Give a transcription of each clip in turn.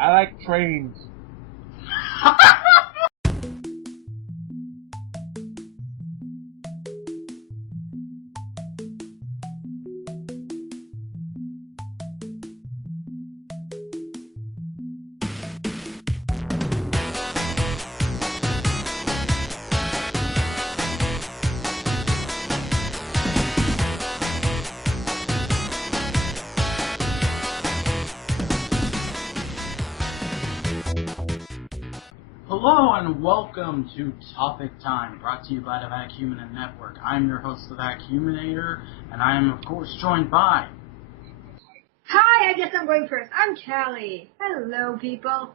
I like trains. Hello and welcome to Topic Time, brought to you by the Vacuumina Network. I'm your host, the Vacuuminator, and I am, of course, joined by... Hi, I guess I'm going first. I'm Callie. Hello, people.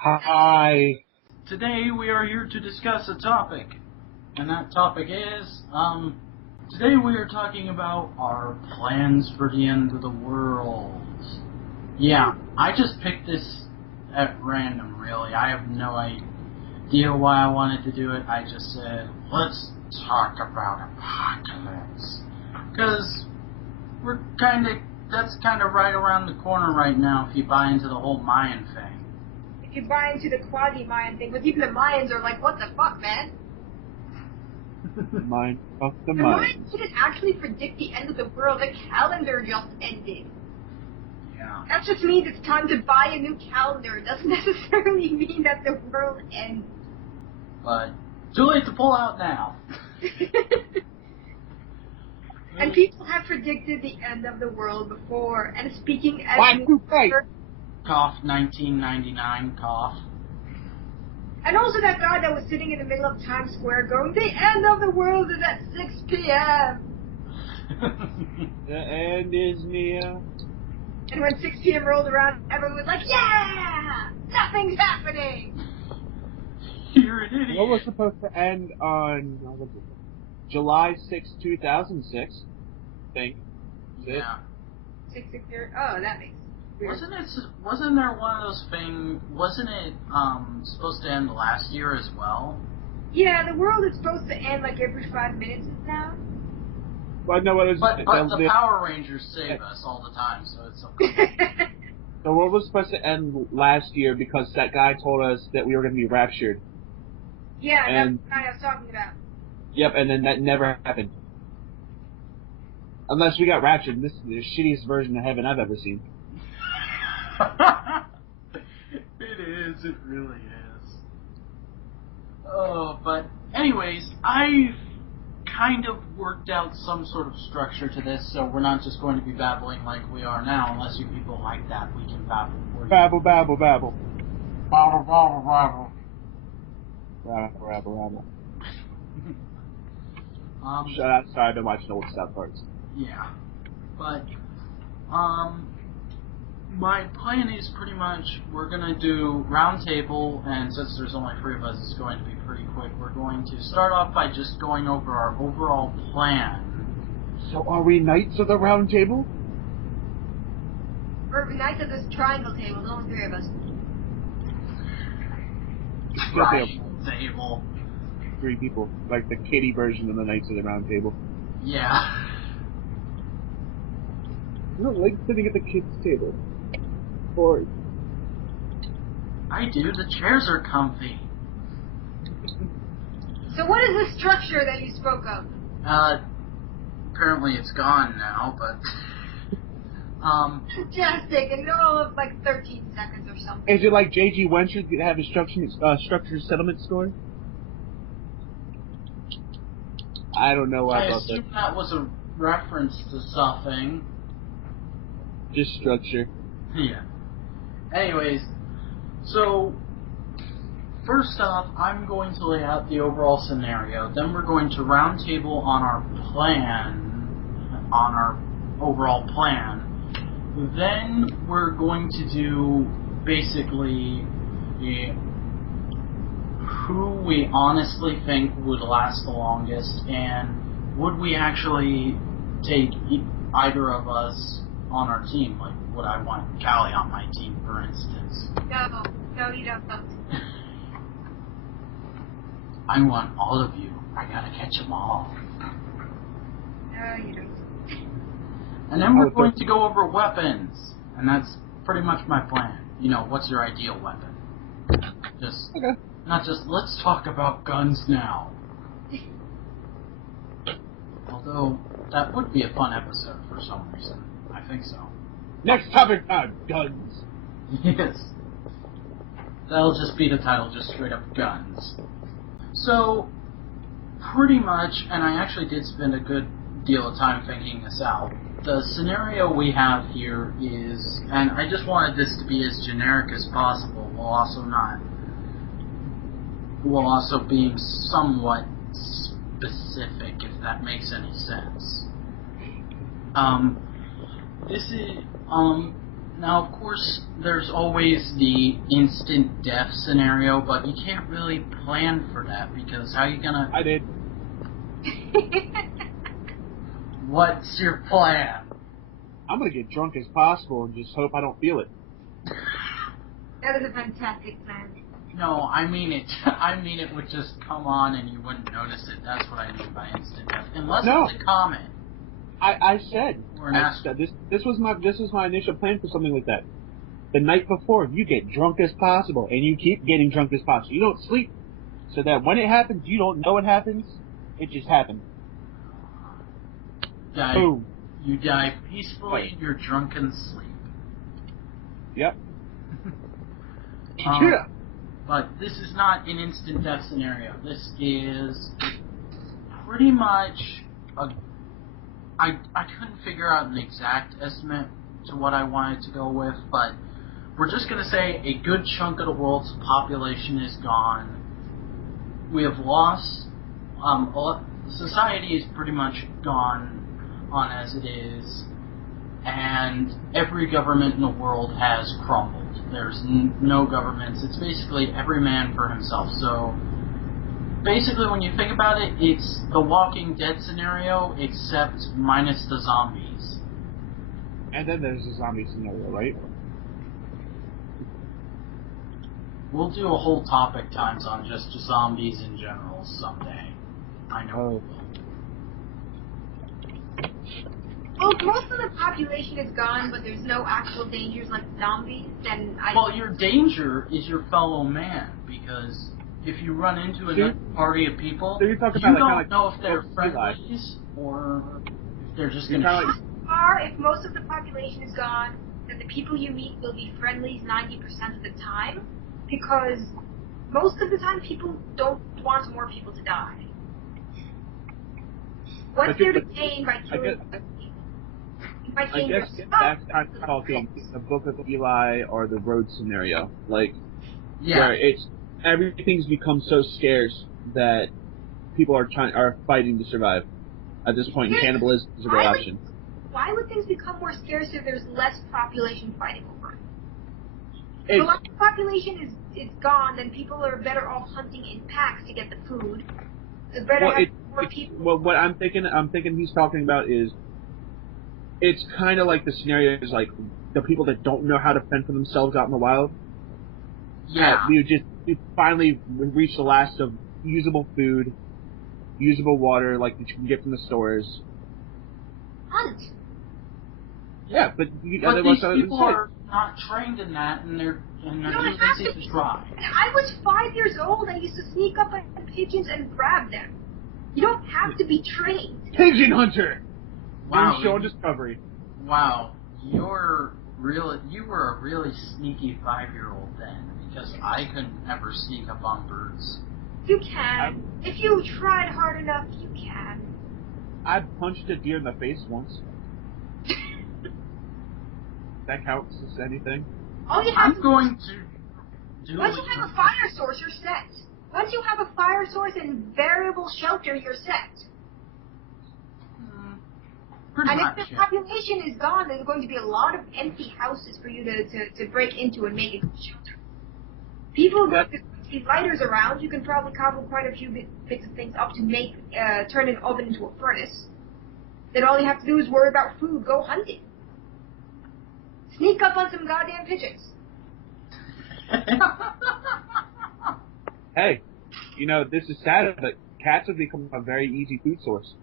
Hi. Today we are here to discuss a topic, and that topic is, today we are talking about our plans for the end of the world. Yeah, I just picked this at random, really. I have no idea why I wanted to do it. I just said, let's talk about apocalypse. Because that's kind of right around the corner right now if you buy into the whole Mayan thing. If you buy into the quasi-Mayan thing, but even the Mayans are like, what the fuck, man? Fuck the The Mayans. Mayans didn't actually predict the end of the world. The calendar just ended. Yeah. That just means it's time to buy a new calendar. It doesn't necessarily mean that the world ends. But, too late to pull out now. And people have predicted the end of the world before. And speaking as Cough 1999, cough. And also that guy that was sitting in the middle of Times Square going, the end of the world is at 6 p.m. The end is near. And when 6 p.m. rolled around, everyone was like, yeah! Nothing's happening! You're an idiot. What was supposed to end on July 6, 2006? I think. Yeah. 660. Oh, that makes weird. Wasn't there one of those things, wasn't it supposed to end last year as well? Yeah, the world is supposed to end like every 5 minutes now. Well, no, it was, But the Power Rangers save us all the time, so it's okay. The world was supposed to end last year because that guy told us that we were going to be raptured. Yeah, And, that's what I was talking about. Yep, and then that never happened. Unless we got raptured, and this is the shittiest version of heaven I've ever seen. It really is. Oh, but anyways, I've kind of worked out some sort of structure to this, so we're not just going to be babbling like we are now. Unless you people like that, we can babble for you. Babble, babble, babble. Babble, babble, babble. Rabble, rabble, rabble. Shut up, sorry, I've been watching old South Parks. Yeah. But, my plan is pretty much, we're gonna do round table, and since there's only 3 of us, it's going to be pretty quick. We're going to start off by just going over our overall plan. So are we knights of the round table? We're knights of this triangle table, there's only 3 of us. Table. 3 people. Like the kiddie version of the Knights of the Round Table. Yeah. I don't like sitting at the kids' table. Bored. I do, the chairs are comfy. So what is this structure that you spoke of? Apparently it's gone now, but... Just in the middle of like 13 seconds or something. Is it like J.G. Wentworth to have a structured settlement score? I don't know I about assume that. that was a reference to something. Just structure. Yeah. Anyways, so first off, I'm going to lay out the overall scenario. Then we're going to round table on our plan, on our overall plan. Then we're going to do basically who we honestly think would last the longest, and would we actually take either of us on our team? Like, would I want Callie on my team, for instance? No, you don't. I want all of you. I gotta catch them all. No, you don't. And then we're going to go over weapons, and that's pretty much my plan. You know, what's your ideal weapon? Just, Okay. not just, let's talk about guns now. Although, that would be a fun episode for some reason. I think so. Next topic, guns. Yes. That'll just be the title, just straight up guns. So, pretty much, and I actually did spend a good deal of time thinking this out, the scenario we have here is, and I just wanted this to be as generic as possible, while also being somewhat specific, if that makes any sense. This is, now of course, there's always the instant death scenario, but you can't really plan for that, because how are you gonna... I did. What's your plan? I'm gonna get drunk as possible and just hope I don't feel it. That is a fantastic plan. No, I mean it. I mean it would just come on and you wouldn't notice it. That's what I mean by instant death. Unless it's a comment. I said. Or an I said this was my initial plan for something like that. The night before, you get drunk as possible, and you keep getting drunk as possible. You don't sleep, so that when it happens, you don't know it happens. It just happened. Boom. You die peacefully in your drunken sleep. Yep. Yeah. But this is not an instant death scenario. This is pretty much I couldn't figure out an exact estimate to what I wanted to go with, but we're just going to say a good chunk of the world's population is gone. We have lost, society is pretty much gone on as it is, and every government in the world has crumbled. There's no governments. It's basically every man for himself. So basically, when you think about it, it's the Walking Dead scenario, except minus the zombies. And then there's the zombie scenario, right? We'll do a whole topic times on just zombies in general someday. I know. Well, if most of the population is gone, but there's no actual dangers like zombies, then Well, your danger is your fellow man, because if you run into a party of people, so you don't know if they're friendlies or if they're just going to... If most of the population is gone, then the people you meet will be friendlies 90% of the time, because most of the time people don't want more people to die. What's there to gain by killing people? I guess that's kind of talking the Book of Eli or the Road scenario, like where everything's become so scarce that people are fighting to survive. At this point, cannibalism is a real option. Why would things become more scarce if there's less population fighting over it? If the less population is gone, then people are better off hunting in packs to get the food. It's better more people. Well, what I'm thinking he's talking about is, it's kind of like the scenario is like the people that don't know how to fend for themselves out in the wild. Yeah. You finally reach the last of usable food, usable water, like that you can get from the stores. Hunt. Yeah, but these people are not trained in that, and they're too lazy to try. I was 5 years old and used to sneak up on pigeons and grab them. You don't have to be trained. Pigeon hunter. Wow. Show on Discovery. Wow, you were a really sneaky 5-year-old then, because I couldn't ever sneak up on birds. You can. If you tried hard enough, you can. I punched a deer in the face once. That counts as anything. All you have I'm going to do Once you have a fire source, you're set. Once you have a fire source and variable shelter, you're set. And if the population is gone, there's going to be a lot of empty houses for you to break into and make a shelter. People with lighters around, you can probably cobble quite a few bits of things up to make turn an oven into a furnace. Then all you have to do is worry about food. Go hunting. Sneak up on some goddamn pigeons. Hey, this is sad, but cats have become a very easy food source.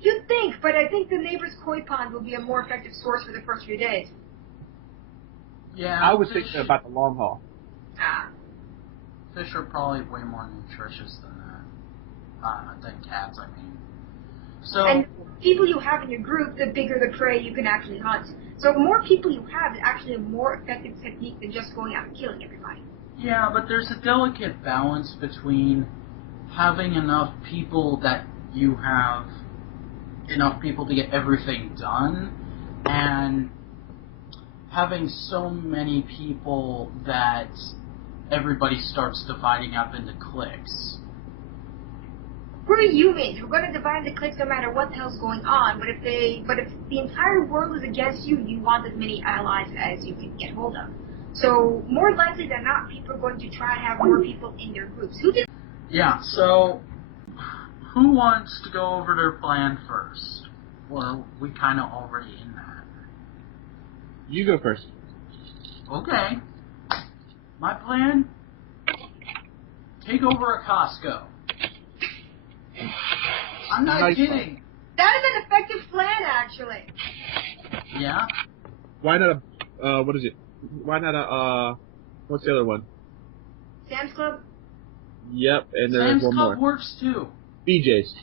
You'd think, but I think the neighbor's koi pond will be a more effective source for the first few days. Yeah. I was thinking about the long haul. Fish are probably way more nutritious than cats, I mean. So, and the people you have in your group, the bigger the prey you can actually hunt. So the more people you have is actually a more effective technique than just going out and killing everybody. Yeah, but there's a delicate balance between having enough people that you have enough people to get everything done and having so many people that everybody starts dividing up into cliques. We're humans. We're going to divide the cliques no matter what the hell's going on. But if the entire world is against you, you want as many allies as you can get hold of. So more likely than not, people are going to try to have more people in their groups. Yeah. So who wants to go over their plan first? Well, we kind of already in that. You go first. Okay. My plan? Take over a Costco. I'm not kidding. That is an effective plan, actually. Yeah? Why not a, what is it? Why not a, what's the other one? Sam's Club? Yep, and there's Sam's one Club more. works too. BJ's.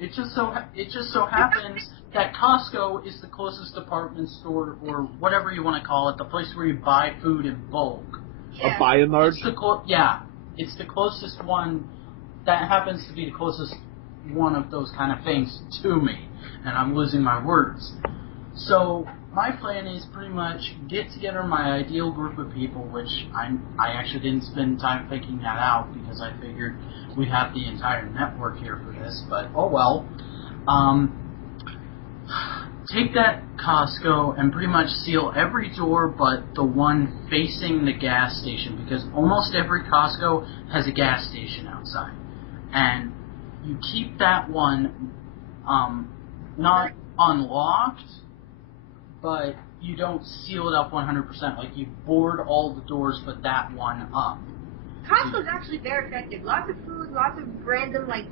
It just so happens that Costco is the closest department store, or whatever you want to call it, the place where you buy food in bulk. Yeah. A buy and large? It's the closest one. That happens to be the closest one of those kind of things to me, and I'm losing my words. So my plan is pretty much get together my ideal group of people, which I actually didn't spend time thinking that out because I figured we'd have the entire network here for this, but oh well. Take that Costco and pretty much seal every door but the one facing the gas station, because almost every Costco has a gas station outside. And you keep that one not unlocked, but you don't seal it up 100%. Like, you board all the doors but that one up. Costco is actually very effective. Lots of food, lots of random, like,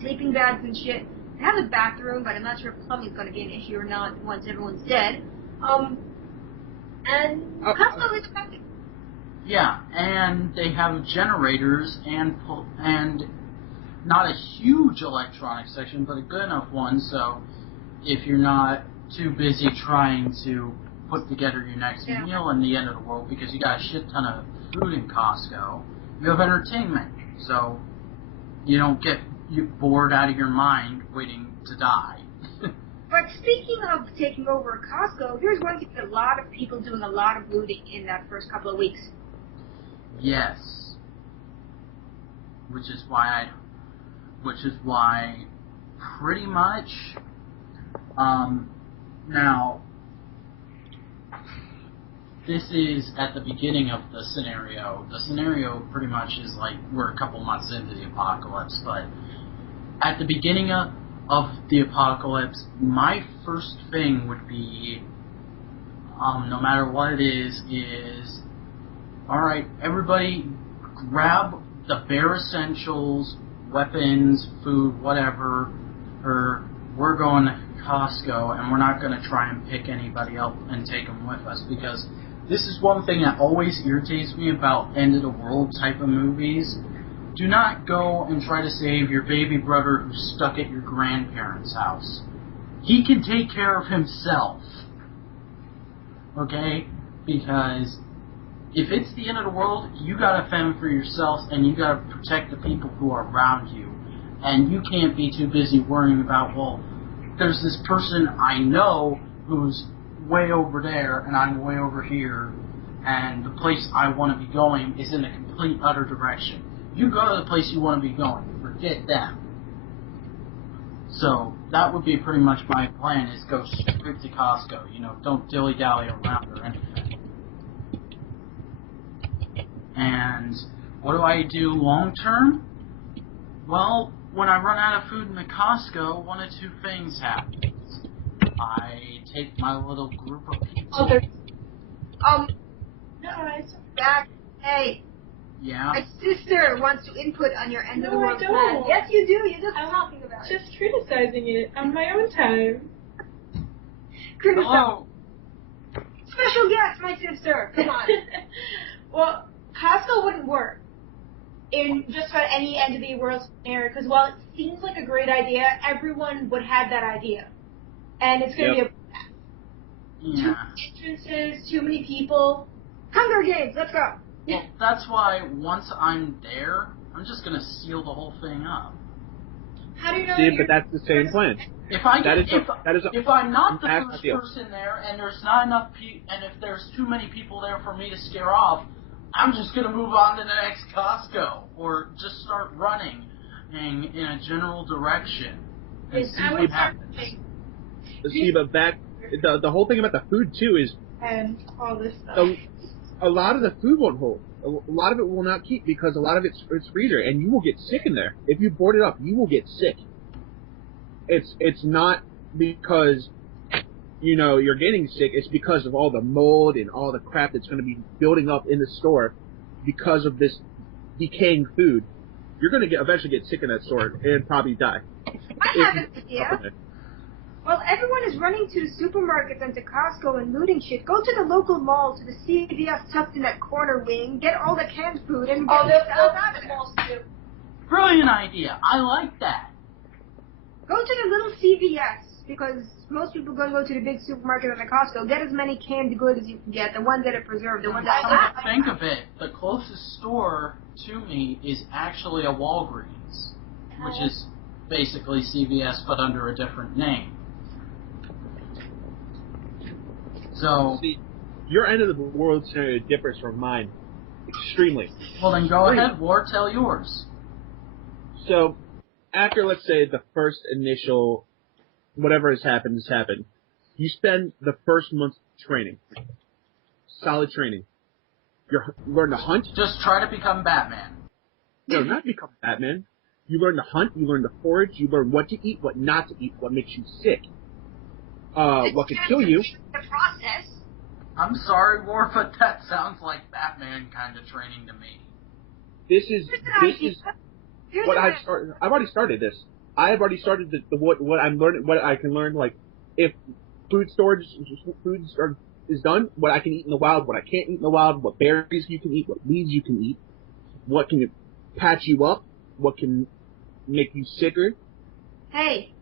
sleeping bags and shit. They have a bathroom, but I'm not sure if plumbing is going to be an issue or not once everyone's dead. And Costco is effective. Yeah, and they have generators and not a huge electronic section, but a good enough one, so if you're not too busy trying to put together your next meal in the end of the world because you got a shit ton of food in Costco, you have entertainment, so you don't get bored out of your mind waiting to die. But speaking of taking over a Costco, there's going to be a lot of people doing a lot of looting in that first couple of weeks. Yes. Which is why pretty much, now, this is at the beginning of the scenario. The scenario pretty much is like we're a couple months into the apocalypse, but at the beginning of the apocalypse, my first thing would be, no matter what it is, alright, everybody grab the bare essentials, weapons, food, whatever, or we're going to Costco and we're not going to try and pick anybody up and take them with us, because this is one thing that always irritates me about end of the world type of movies. Do not go and try to save your baby brother who's stuck at your grandparents' house. He can take care of himself. Okay? Because if it's the end of the world, you gotta fend for yourselves and you gotta protect the people who are around you. And you can't be too busy worrying about, well, there's this person I know who's way over there and I'm way over here, and the place I want to be going is in a complete utter direction. You go to the place you want to be going. Forget them. So that would be pretty much my plan, is go straight to Costco. You know, don't dilly-dally around or anything. And what do I do long term? Well, when I run out of food in the Costco, one of two things happens. I take my little group of people. Back. Hey. Yeah. My sister wants to input on your end of the world I plan. don't. Yes, you do. You're just talking about it. Just criticizing it on my own time. Criticize. Oh. Special guest, my sister. Come on. Well, Costco wouldn't work in just about any end of the world scenario, because while it seems like a great idea, everyone would have that idea. And it's going to be too many entrances, too many people. Hunger Games, let's go. Well, that's why once I'm there, I'm just going to seal the whole thing up. How do you know? See, but that's the same plan. If I'm not the first person there, and there's not enough and if there's too many people there for me to scare off, I'm just gonna move on to the next Costco, or just start running in a general direction and see what happens. See, but the whole thing about the food too is, and all this stuff. A lot of the food won't hold. A lot of it will not keep because a lot of it's freezer, and you will get sick in there. If you board it up, you will get sick. It's not because, you know, you're getting sick. It's because of all the mold and all the crap that's going to be building up in the store because of this decaying food. You're going to eventually get sick in that store and probably die. I have an idea. Well, everyone is running to the supermarkets and to Costco and looting shit. Go to the local mall, to the CVS tucked in that corner wing, get all the canned food and get it out of the malls too. Brilliant idea. I like that. Go to the little CVS, because most people go to the big supermarket or the Costco. Get as many canned goods as you can get, the ones that are preserved, the ones that think of it, the closest store to me is actually a Walgreens, which is basically CVS but under a different name. So, see, your end of the world scenario differs from mine extremely. Well, then go ahead, War, tell yours. So, after, let's say, the first initial, whatever has happened, you spend the first month training. Solid training. You learn to hunt. Just try to become Batman. No, not become Batman. You learn to hunt, you learn to forage, you learn what to eat, what not to eat, what makes you sick. What can kill you. The process. I'm sorry, War, but that sounds like Batman kind of training to me. This is what I've started. I've already started this. I have already started what I'm learning, what I can learn. Like if food storage is done, what I can eat in the wild, what I can't eat in the wild, what berries you can eat, what leaves you can eat, what can patch you up, what can make you sicker. Hey,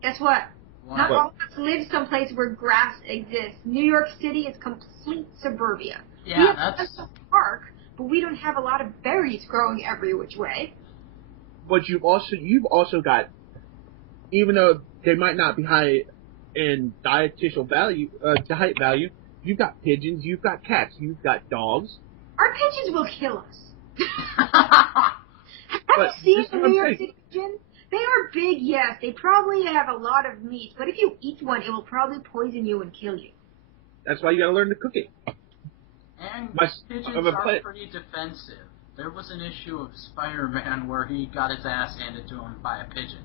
guess what? Wow. Not all of us live someplace where grass exists. New York City is complete suburbia. Yeah, we have a park, but we don't have a lot of berries growing every which way. But you've also got, even though they might not be high in diet value, you've got pigeons, you've got cats, you've got dogs. Our pigeons will kill us. Have you seen the New York City pigeon? They are big, yes. They probably have a lot of meat, but if you eat one, it will probably poison you and kill you. That's why you got to learn to cook it. And pigeons are pretty defensive. There was an issue of Spider-Man where he got his ass handed to him by a pigeon.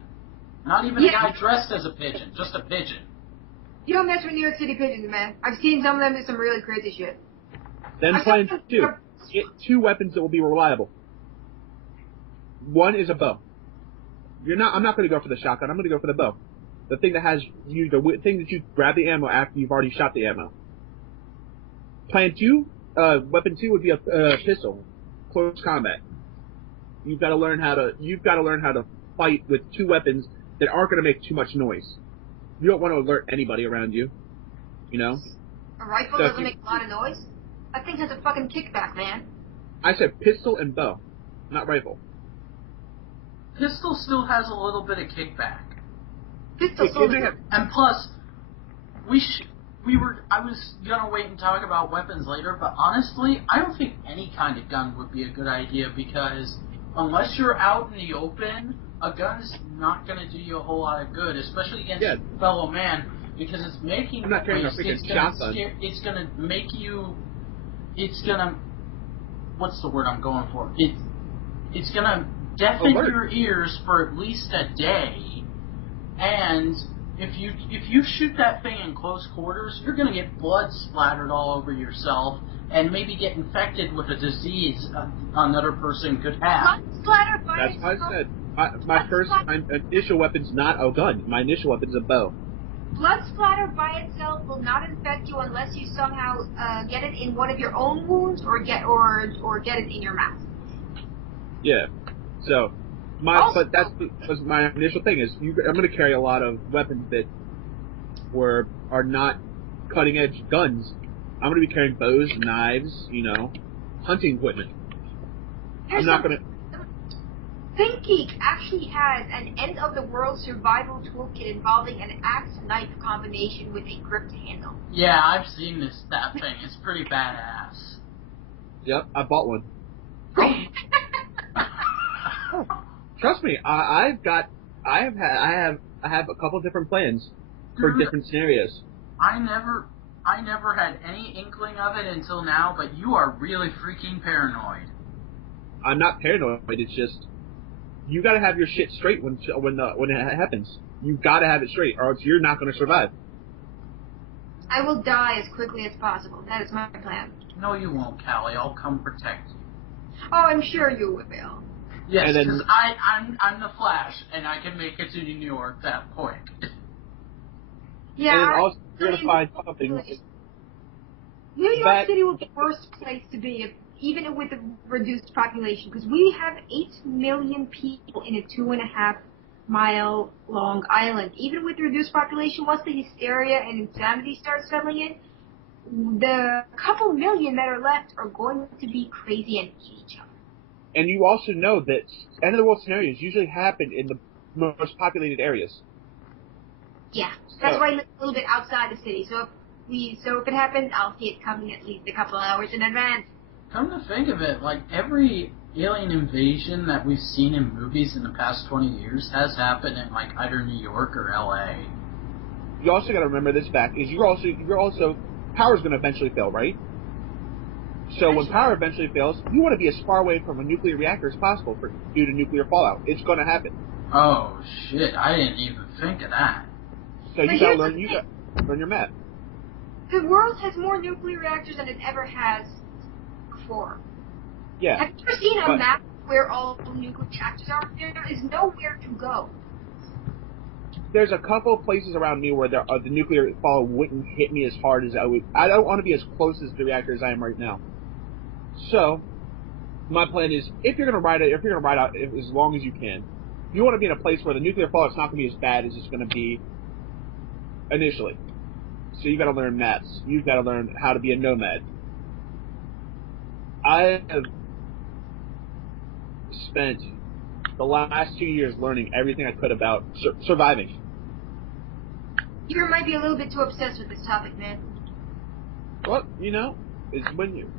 Not even a guy dressed as a pigeon, just a pigeon. You don't mess with New York City pigeons, man. I've seen some of them do some really crazy shit. Then plan 2. Get 2 weapons that will be reliable. One is a bow. I'm not going to go for the shotgun. I'm going to go for the bow. The thing that has the thing that you grab the ammo after you've already shot the ammo. Plan 2, weapon 2 would be a pistol, close combat. You've got to learn how to fight with 2 weapons that aren't going to make too much noise. You don't want to alert anybody around you. You know. A rifle doesn't make a lot of noise. That thing has a fucking kickback, man. I said pistol and bow, not rifle. Pistol still has a little bit of kickback. And plus, I was gonna wait and talk about weapons later, but honestly, I don't think any kind of gun would be a good idea because unless you're out in the open, a gun's not gonna do you a whole lot of good, especially against a fellow man, because it's making I'm not carrying a freaking shotgun. It's gonna make you. It's gonna. What's the word I'm going for? It's gonna deafen your ears for at least a day, and if you shoot that thing in close quarters, you're gonna get blood splattered all over yourself, and maybe get infected with a disease another person could have. Splattered by That's why I said my initial weapon's not a gun. My initial weapon's a bow. blood splatter by itself will not infect you unless you somehow get it in one of your own wounds or get it in your mouth. Yeah. So, but that was my initial thing is I'm going to carry a lot of weapons that are not cutting edge guns. I'm going to be carrying bows, knives, hunting equipment. I'm not going to. ThinkGeek actually has an end-of-the-world survival toolkit involving an axe-knife combination with a gripped handle. Yeah, I've seen that thing. It's pretty badass. Yep, I bought one. Trust me, I have a couple different plans for different scenarios. I never had any inkling of it until now, but you are really freaking paranoid. I'm not paranoid. It's just you got to have your shit straight when it happens. You got to have it straight, or else you're not going to survive. I will die as quickly as possible. That is my plan. No, you won't, Callie. I'll come protect you. Oh, I'm sure you will. Yes, because I'm the Flash, and I can make it to New York that quick. Yeah. And also, you're going to find something. New York City will be the worst place to be, even with a reduced population, because we have 8 million people in a 2.5-mile-long island. Even with the reduced population, once the hysteria and insanity start settling in, the couple million that are left are going to be crazy and hate each other. And you also know that end-of-the-world scenarios usually happen in the most populated areas. Yeah, that's why I live a little bit outside the city. So if it happens, I'll see it coming at least a couple hours in advance. Come to think of it, like every alien invasion that we've seen in movies in the past 20 years has happened in like either New York or LA. You also got to remember this fact is you're also power's going to eventually fail, right? So when power eventually fails, you want to be as far away from a nuclear reactor as possible due to nuclear fallout. It's going to happen. Oh shit! I didn't even think of that. So you got to learn your map. The world has more nuclear reactors than it ever has before. Yeah. Have you ever seen a map where all the nuclear reactors are? There is nowhere to go. There's a couple of places around me where the nuclear fallout wouldn't hit me as hard as I would. I don't want to be as close as the reactor as I am right now. So, my plan is, if you're going to ride out as long as you can, you want to be in a place where the nuclear fallout's not going to be as bad as it's going to be initially. So you got to learn maps. You've got to learn how to be a nomad. I have spent the last 2 years learning everything I could about surviving. You might be a little bit too obsessed with this topic, man. Well, it's when you...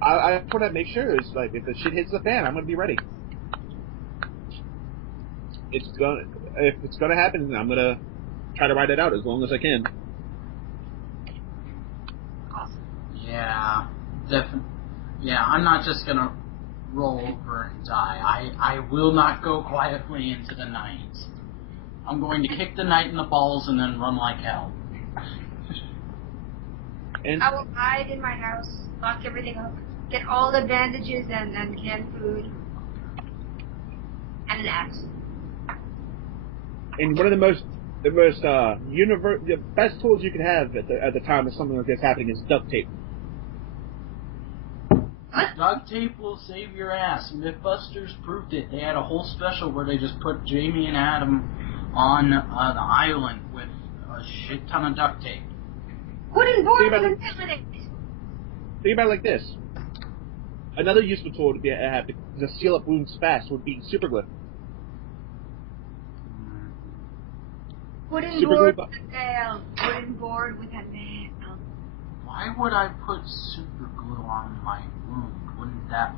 I want to make sure it's like if the shit hits the fan, I'm gonna be ready. If it's gonna happen, I'm gonna try to ride it out as long as I can. Yeah, definitely. Yeah, I'm not just gonna roll over and die. I will not go quietly into the night. I'm going to kick the night in the balls and then run like hell. And I will hide in my house, lock everything up. Get all the bandages and canned food. And an axe. And one of the best tools you can have at the time of something like this happening is duct tape. What? Duct tape will save your ass. Mythbusters proved it. They had a whole special where they just put Jamie and Adam on the island with a shit ton of duct tape. Wooden board with eliminate. Think about it like this. Another useful tool to seal up wounds fast would be superglue. Wooden board with a nail. Wooden board with a nail. Why would I put super glue on my wound? Wouldn't that,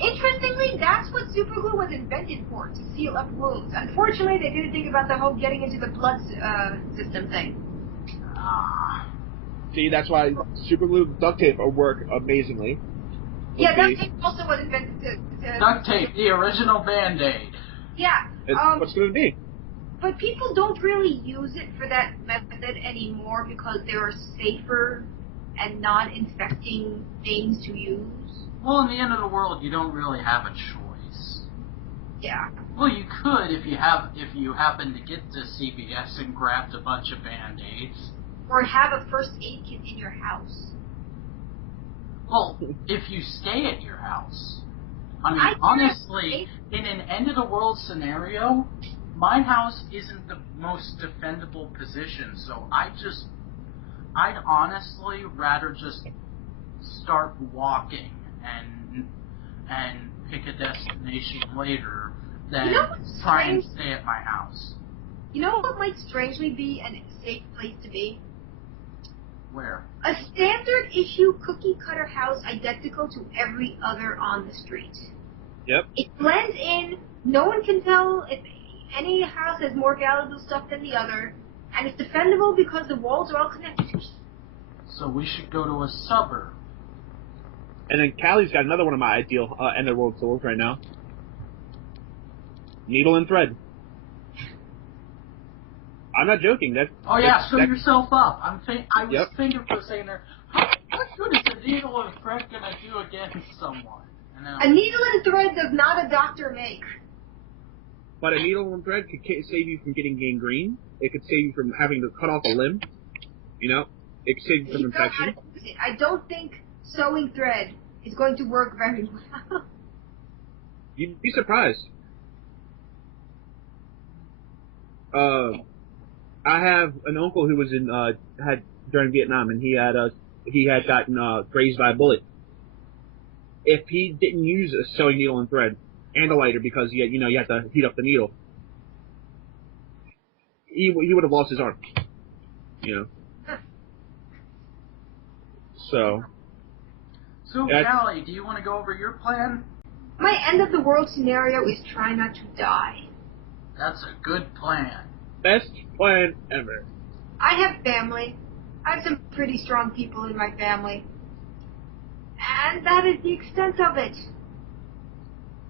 Interestingly, that's what super glue was invented for, to seal up wounds. Unfortunately, they didn't think about the whole getting into the blood system thing. See, that's why super glue and duct tape work amazingly. Yeah, duct tape also was invented to duct tape, the original Band-Aid. Yeah. What's going to be? But people don't really use it for that method anymore because there are safer and non-infecting things to use. Well, in the end of the world, you don't really have a choice. Yeah. Well, you could if you happen to get to CVS and grabbed a bunch of Band-Aids. Or have a first aid kit in your house. Well, if you stay at your house. I mean, honestly, in an end-of-the-world scenario, my house isn't the most defendable position, so I'd honestly rather just start walking and pick a destination later than try and stay at my house. You know what might strangely be a safe place to be? Where? A standard issue cookie cutter house identical to every other on the street. Yep. It blends in, no one can tell if any house has more valuable stuff than the other, and it's defendable because the walls are all connected to each other. So we should go to a suburb. And then Callie's got another one of my ideal end of the world tools right now. Needle and thread. I'm not joking. Sew yourself up. I was thinking for a second there, what good is a needle and thread going to do against someone? A needle and thread does not a doctor make. But a needle and thread could save you from getting gangrene. It could save you from having to cut off a limb. You know? It could save you from infection. I don't think sewing thread is going to work very well. You'd be surprised. I have an uncle who was during Vietnam, and he had gotten grazed by a bullet. If he didn't use a sewing needle and thread and a lighter because you had to heat up the needle, he would have lost his arm. You know. So, Callie, do you want to go over your plan? My end of the world scenario is try not to die. That's a good plan. Best plan ever. I have family. I have some pretty strong people in my family. And that is the extent of it.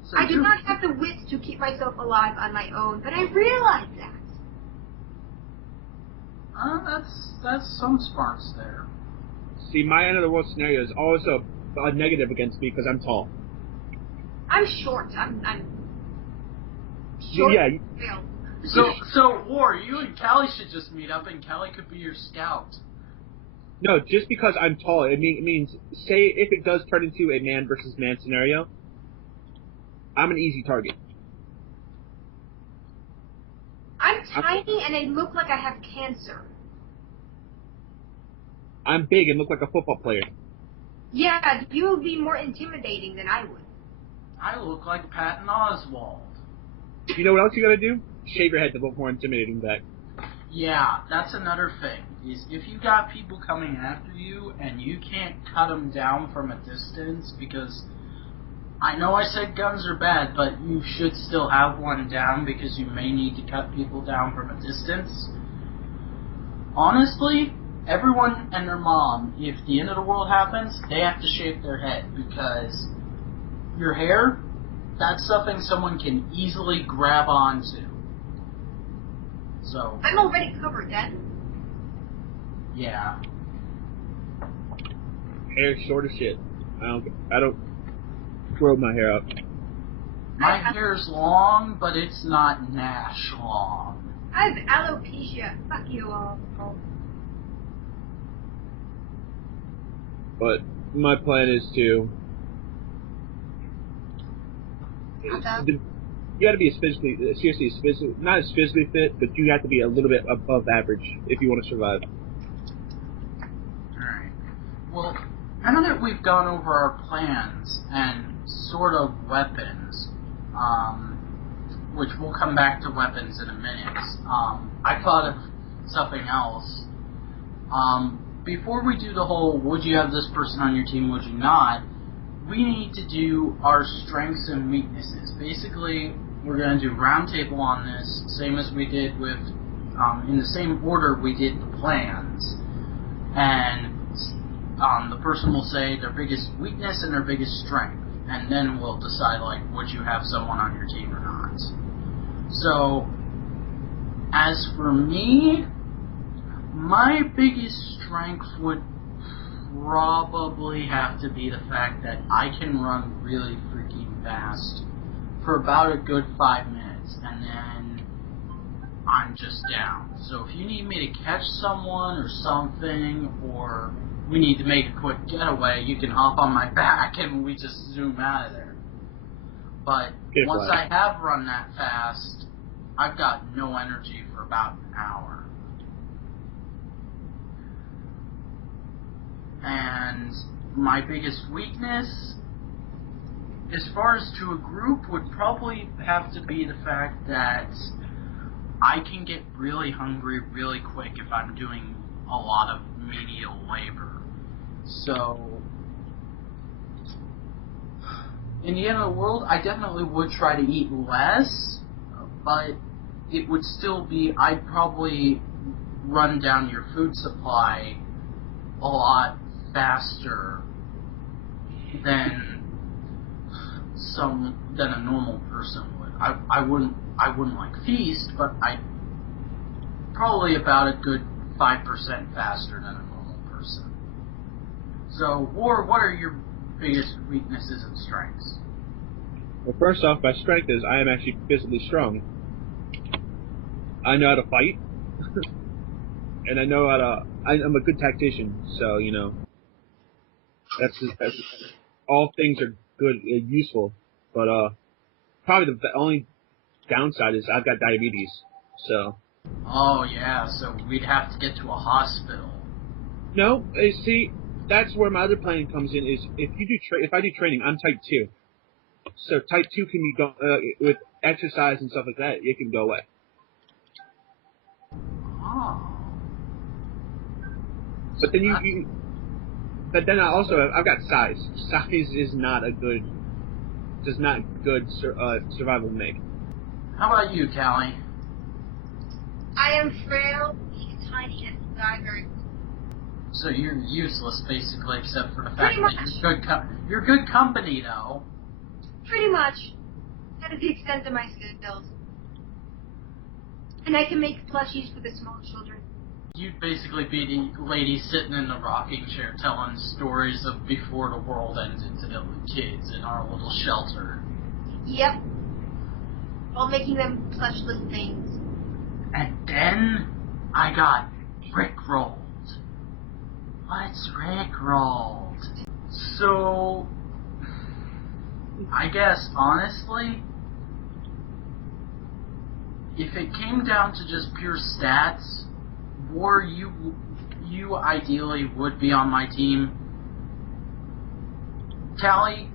So I do not have the wits to keep myself alive on my own, but I realize that. That's some sparks there. See, my end of the world scenario is also a negative against me because I'm tall. I'm short. I'm short. Yeah. So, War, you and Callie should just meet up, and Callie could be your scout. No, just because I'm tall, it means, say, if it does turn into a man versus man scenario, I'm an easy target. I'm tiny and I look like I have cancer. I'm big and look like a football player. Yeah, you will be more intimidating than I would. I look like Patton Oswalt. You know what else you gotta do? Shave your head to look more intimidating back. Yeah, that's another thing. Is if you got people coming after you and you can't cut them down from a distance, because I know I said guns are bad, but you should still have one down because you may need to cut people down from a distance. Honestly, everyone and their mom, if the end of the world happens, they have to shave their head, because your hair, that's something someone can easily grab onto. So I'm already covered then. Yeah. Hair's short as shit. I don't grow my hair out. My hair's long, but it's not Nash long. I have alopecia. Fuck you all. But my plan is to. You got to be not as physically fit, but you have to be a little bit above average if you want to survive. Alright. Well, now that we've gone over our plans and sort of weapons, which we'll come back to weapons in a minute, I thought of something else. Before we do the whole, would you have this person on your team, would you not, we need to do our strengths and weaknesses. Basically, we're going to do roundtable on this, same as we did with, in the same order we did the plans. And the person will say their biggest weakness and their biggest strength. And then we'll decide, like, would you have someone on your team or not. So, as for me, my biggest strength would probably have to be the fact that I can run really freaking fast for about a good 5 minutes, and then I'm just down. So if you need me to catch someone or something, or we need to make a quick getaway, you can hop on my back and we just zoom out of there. But once I have run that fast, I've got no energy for about an hour. And my biggest weakness, as far as to a group, would probably have to be the fact that I can get really hungry really quick if I'm doing a lot of menial labor. So, in the end of the world, I definitely would try to eat less, but it would still be, I'd probably run down your food supply a lot faster than a normal person would. I wouldn't like feast, but I probably about a good 5% faster than a normal person. So, War, what are your biggest weaknesses and strengths? Well, first off, my strength is I am actually physically strong. I know how to fight, and I know how to. I'm a good tactician, so you know. That's all things are good, useful, but probably the only downside is I've got diabetes, so. Oh yeah, so we'd have to get to a hospital. No, see, that's where my other plan comes in. Is if I do training, I'm type 2, so type 2 can be with exercise and stuff like that. It can go away. Oh. But then But then I've got size. Size is not good survival make. How about you, Callie? I am frail, tiny, and die very quickly. So you're useless, basically, except for the fact that you're good company, though. Pretty much. That is the extent of my skills. And I can make plushies for the small children. You'd basically be the lady sitting in the rocking chair telling stories of before the world ended to the kids in our little shelter. Yep. While making them plush little things. And then I got rickrolled. What's rickrolled? So, I guess, honestly, if it came down to just pure stats, War, you ideally would be on my team. Callie,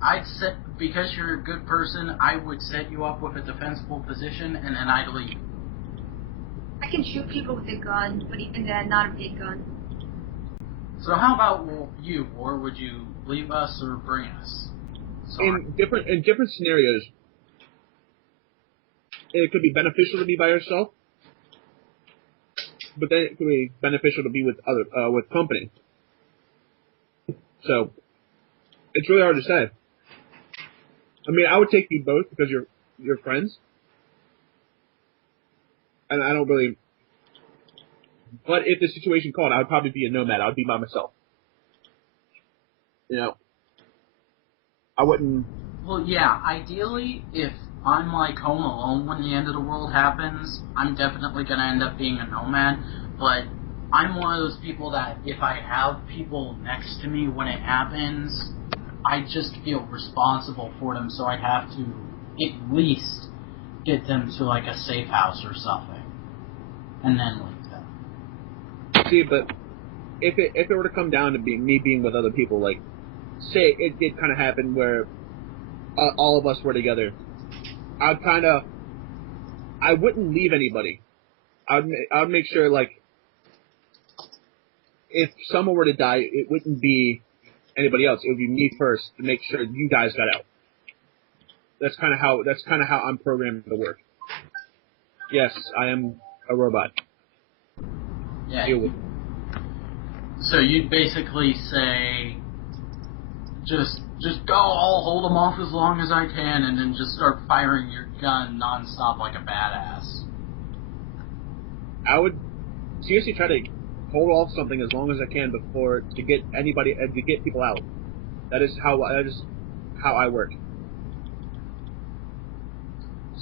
because you're a good person, I would set you up with a defensible position, and then I'd leave. I can shoot people with a gun, but even then, not a big gun. So how about you, War? Would you leave us or bring us? Sorry. In different scenarios, it could be beneficial to be by yourself, but then it could be beneficial to be with with company. So it's really hard to say. I mean, I would take you both because you're friends, and I don't really. But if the situation called, I would probably be a nomad. I would be by myself. You know, I wouldn't. Well, yeah. Ideally, if I'm like home alone when the end of the world happens, I'm definitely gonna end up being a nomad. But I'm one of those people that if I have people next to me when it happens, I just feel responsible for them. So I'd have to at least get them to like a safe house or something, and then leave them. See, but if it were to come down to me being with other people, like say it did kind of happen where all of us were together, I wouldn't leave anybody. I would make sure like if someone were to die, it wouldn't be anybody else. It would be me first to make sure you guys got out. That's kind of how I'm programmed to work. Yes, I am a robot. Yeah. So you'd basically say, just go, I'll hold them off as long as I can, and then just start firing your gun nonstop like a badass. I would seriously try to hold off something as long as I can to get people out. That is how I work.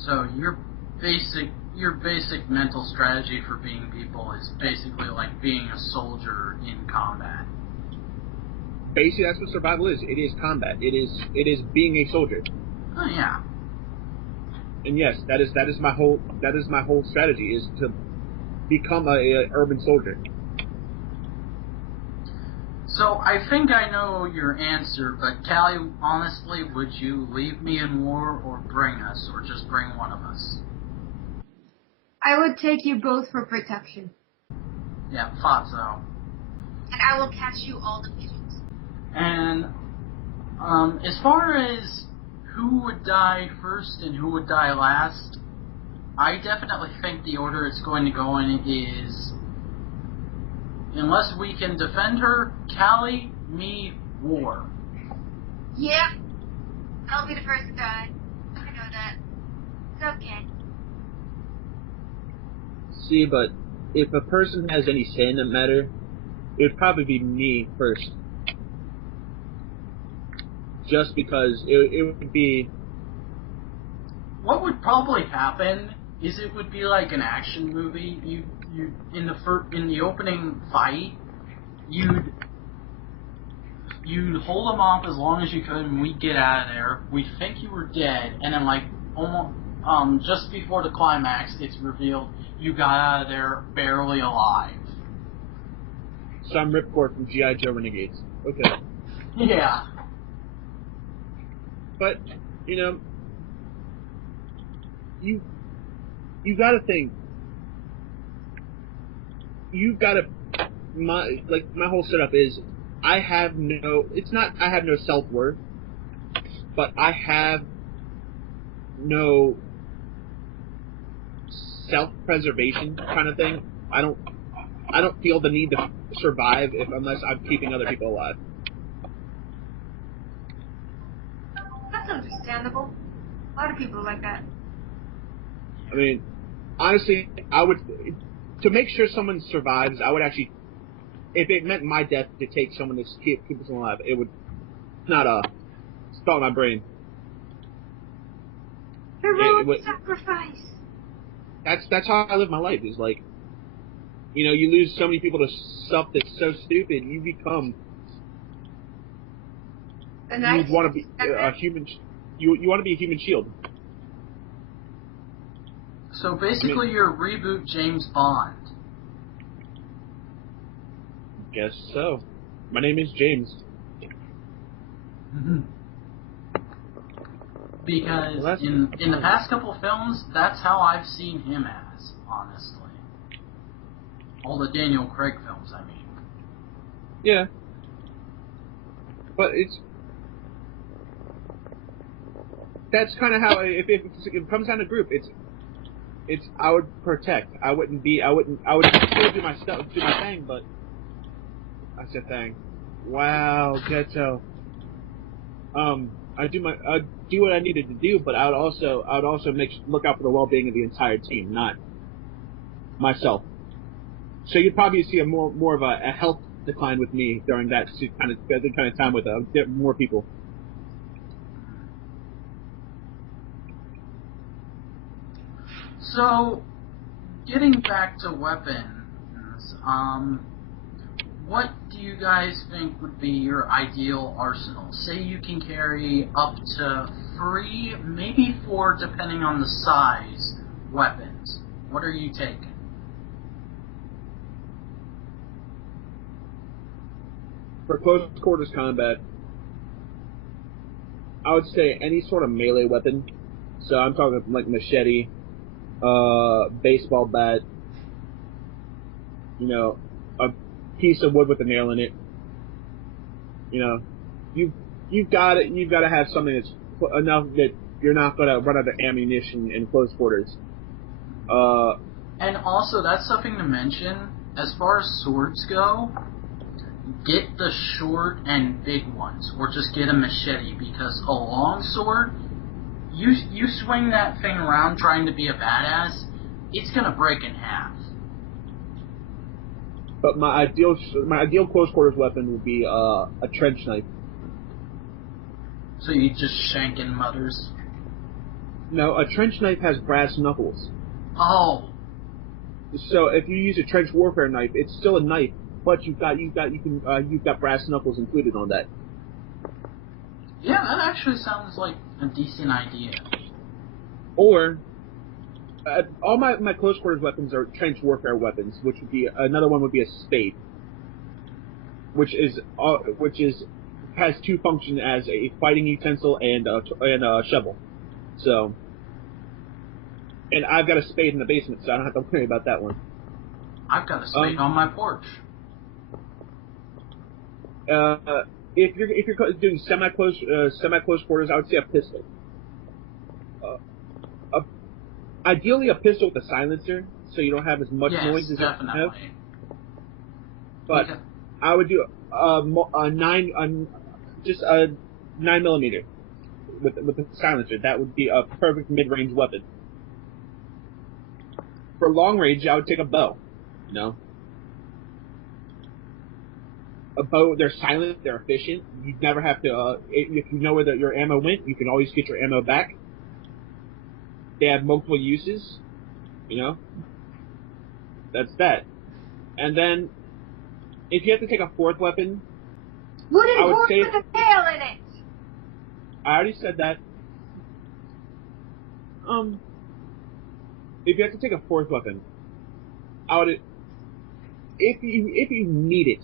So your basic mental strategy for being people is basically like being a soldier in combat. Basically, that's what survival is. It is combat. It is being a soldier. Oh yeah. And yes, that is my whole strategy is to become a urban soldier. So I think I know your answer, but Callie, honestly, would you leave me in war or bring us, or just bring one of us? I would take you both for protection. Yeah, thought so. And I will catch you all the pigeons. And as far as who would die first and who would die last, I definitely think the order it's going to go in is, unless we can defend her, Callie, me, war. Yeah. I'll be the first to die. I know that. It's okay. See, but if a person has any say in the matter, it would probably be me first. Just because it would be... What would probably happen is it would be like an action movie. You in the opening fight, you'd hold them off as long as you could, and we'd get out of there. We'd think you were dead, and then like almost just before the climax, it's revealed you got out of there barely alive. Some ripcord from G.I. Joe Renegades. Okay. Yeah. But, you gotta think. My whole setup is, I have no self-worth, but I have no self-preservation kind of thing. I don't feel the need to survive unless I'm keeping other people alive. That's understandable. A lot of people are like that. I mean, honestly, to make sure someone survives, I would actually, if it meant my death to take someone to keep someone alive, it would not start my brain. Heroic sacrifice. That's how I live my life. Is like, you lose so many people to stuff that's so stupid, you become. You want to be a human. You want to be a human shield. So basically, you're reboot James Bond. Guess so. My name is James. Because in the past couple of films, that's how I've seen him as, honestly. All the Daniel Craig films, I mean. Yeah. But that's kind of how, if it comes down to group, I would protect. I would still do my thing, but I said thing. Wow, ghetto. I'd do what I needed to do, but I would also look out for the well-being of the entire team, not myself. So you'd probably see a more of a health decline with me during that kind of time with more people. So, getting back to weapons, what do you guys think would be your ideal arsenal? Say you can carry up to 3, maybe 4, depending on the size, weapons. What are you taking? For close quarters combat, I would say any sort of melee weapon. So I'm talking like machete, baseball bat, a piece of wood with a nail in it. You've got to have something that's enough that you're not gonna run out of ammunition in close quarters. And also, that's something to mention. As far as swords go, get the short and big ones, or just get a machete, because a long sword, you swing that thing around trying to be a badass, it's gonna break in half. But my ideal close quarters weapon would be a trench knife. So you just shanking mothers? No, a trench knife has brass knuckles. Oh. So if you use a trench warfare knife, it's still a knife, but you've got brass knuckles included on that. Yeah, that actually sounds like a decent idea. Or all my close quarters weapons are trench warfare weapons, which would be another one would be a spade, which has two functions as a fighting utensil and a shovel. So, and I've got a spade in the basement, so I don't have to worry about that one. I've got a spade on my porch. If you're doing semi close quarters, I would say a pistol. Ideally, a pistol with a silencer, so you don't have as much noise as definitely. You have. But I would do a 9mm with a silencer. That would be a perfect mid-range weapon. For long range, I would take a bow. You know, a bow. They're silent. They're efficient. You never have to. If you know where your ammo went, you can always get your ammo back. They have multiple uses. You know, that's that. And then, if you have to take a fourth weapon, wooden board with a tail in it. I already said that. If you have to take a fourth weapon, I would, if you need it,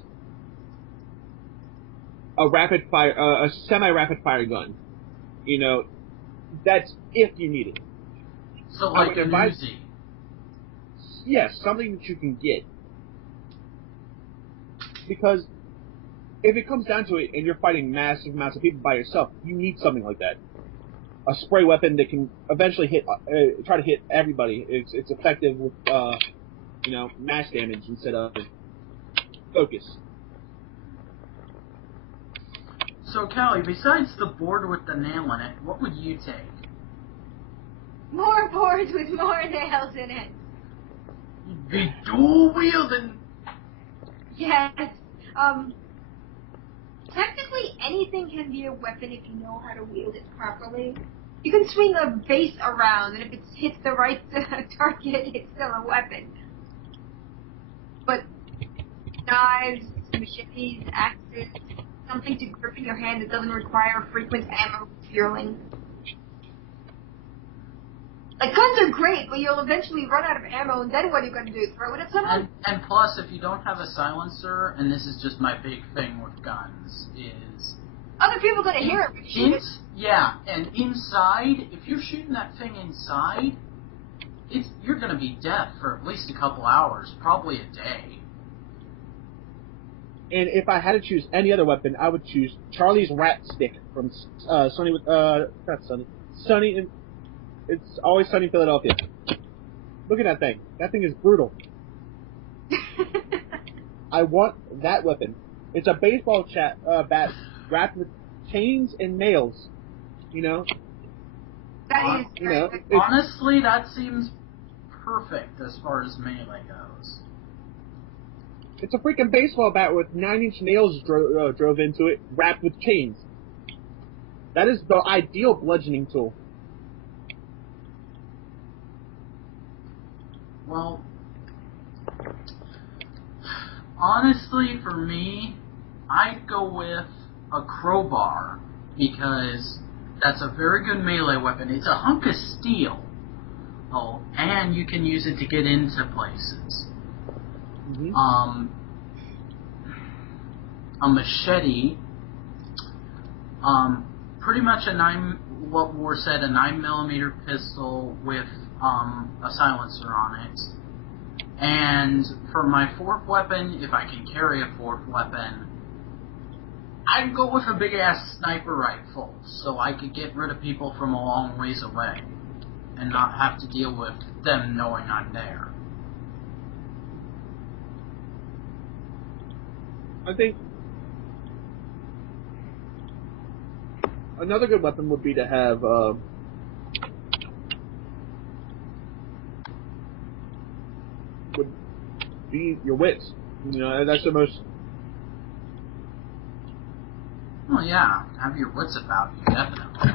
a semi-rapid fire gun. You know, that's if you need it. So like an Uzi. Yes, something that you can get. Because if it comes down to it and you're fighting massive amounts of people by yourself, you need something like that. A spray weapon that can eventually try to hit everybody. It's effective with, mass damage instead of focus. So, Callie, besides the board with the nail in it, what would you take? More boards with more nails in it. You'd be dual wielding. Yes. Technically, anything can be a weapon if you know how to wield it properly. You can swing a base around, and if it hits the right target, it's still a weapon. But knives, machetes, axes, something to grip in your hand that doesn't require frequent ammo refueling. Like, guns are great, but you'll eventually run out of ammo, and then what are you going to do? Throw it at someone? And plus, if you don't have a silencer, and this is just my big thing with guns, is... Other people are going to hear it when you shoot it. Yeah, and inside, if you're shooting that thing inside, you're going to be dead for at least a couple hours, probably a day. And if I had to choose any other weapon, I would choose Charlie's Rat Stick from Sunny. It's Always Sunny in Philadelphia. Look at that thing. That thing is brutal. I want that weapon. It's a baseball bat wrapped with chains and nails. You know. That is you know. Honestly, that seems perfect as far as melee goes. It's a freaking baseball bat with 9-inch nails drove into it, wrapped with chains. That is the ideal bludgeoning tool. Well, honestly, for me, I'd go with a crowbar, because that's a very good melee weapon. It's a hunk of steel. Oh, and you can use it to get into places. Mm-hmm. A machete, pretty much what War said, a 9mm pistol with a silencer on it. And for my fourth weapon, if I can carry a fourth weapon, I'd go with a big-ass sniper rifle, so I could get rid of people from a long ways away, and not have to deal with them knowing I'm there. I think another good weapon would be to have would be your wits. You know, that's the most. Well, yeah, have your wits about you, definitely.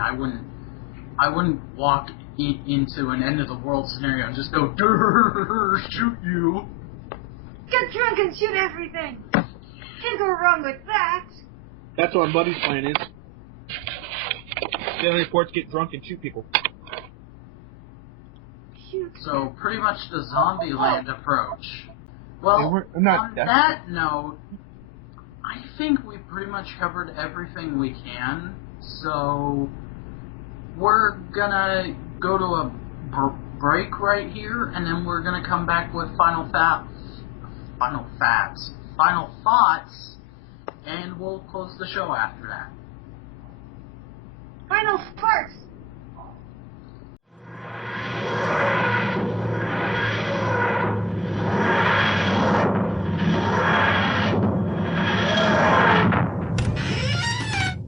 I wouldn't walk into an end of the world scenario and just go shoot you. Get drunk and shoot everything. Can't go wrong with that. That's what my buddy's plan is. Daily reports, get drunk and shoot people. Shoot. So pretty much the Zombieland approach. Well, on that note, I think we pretty much covered everything we can. So we're gonna go to a break right here, and then we're gonna come back with final thoughts, and we'll close the show after that. Final farts.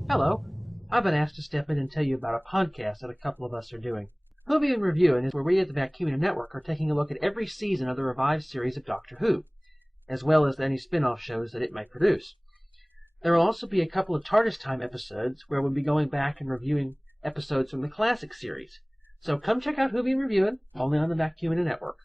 Hello. I've been asked to step in and tell you about a podcast that a couple of us are doing. Whovian Reviewin' is where we at the Vacuumina Network are taking a look at every season of the revived series of Doctor Who, as well as any spin-off shows that it might produce. There will also be a couple of TARDIS Time episodes where we'll be going back and reviewing episodes from the classic series. So come check out Whovian Reviewin', only on the Vacuumina Network.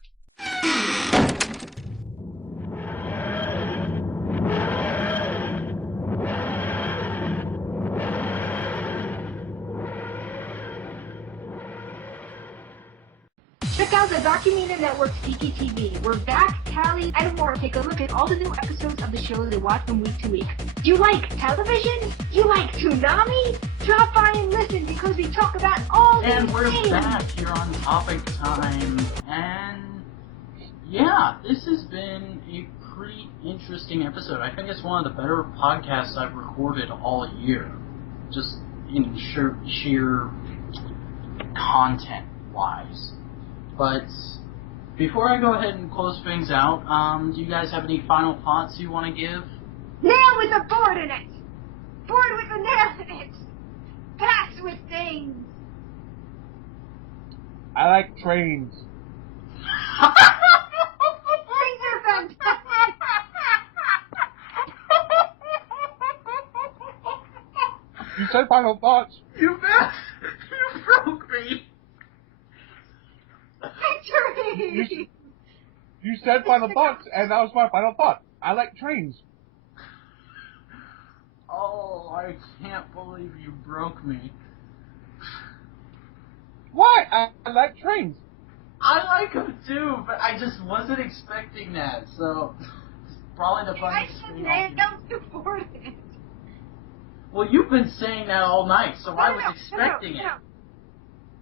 Check out the Vacuumina Network's Geeky TV. We're back, Callie, and more to take a look at all the new episodes of the show they watch from week to week. Do you like television? Do you like Toonami? Drop by and listen because we talk about all these And we're things. back here on Topic Time, and yeah, this has been a pretty interesting episode. I think it's one of the better podcasts I've recorded all year, just in sheer content-wise. But before I go ahead and close things out, do you guys have any final thoughts you want to give? Nail with a board in it! Board with a nail in it! Pass with things! I like trains. Things are fantastic! You said final thoughts. You broke me! Victory! You said final thoughts, and that was my final thought. I like trains. Oh, I can't believe you broke me. Why? I like trains. I like them too, but I just wasn't expecting that, so it's probably the I funniest said thing. nail to board in it. Well, you've been saying that all night, so I was expecting it.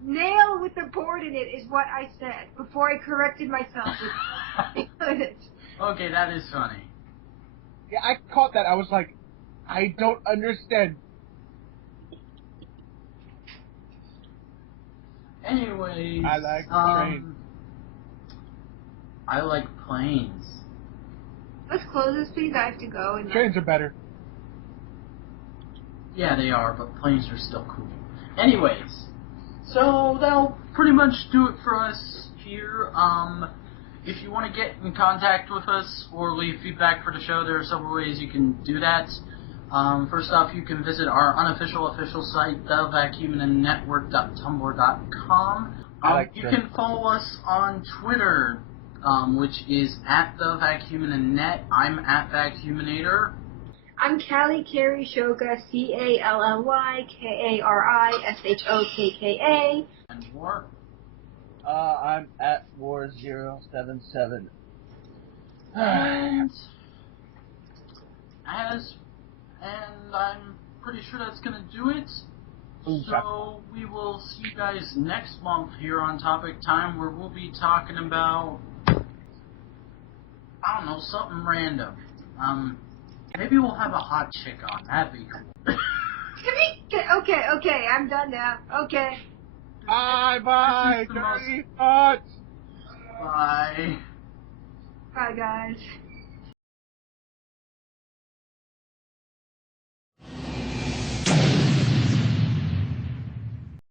Nail with the board in it is what I said before I corrected myself. Okay, that is funny. Yeah, I caught that. I was like, I don't understand. Anyways, I like trains. I like planes. Let's close this, please. I have to go. And Trains are better. Yeah, they are, but planes are still cool. Anyways, so that'll pretty much do it for us here. If you want to get in contact with us or leave feedback for the show, there are several ways you can do that. First off, you can visit our unofficial official site, thevacuuminanetwork.tumblr.com. You can follow us on Twitter, which is @thevacuuminanet. I'm @vacuuminator. I'm Callie Carey Shoka, CALLYKARISHOKKA. And more. I'm @War077. And I'm pretty sure that's going to do it. So we will see you guys next month here on Topic Time, where we'll be talking about, I don't know, something random. Maybe we'll have a hot chick on. That'd be cool. Okay, I'm done now. Okay. Bye, dirty thoughts. Bye. Bye, guys.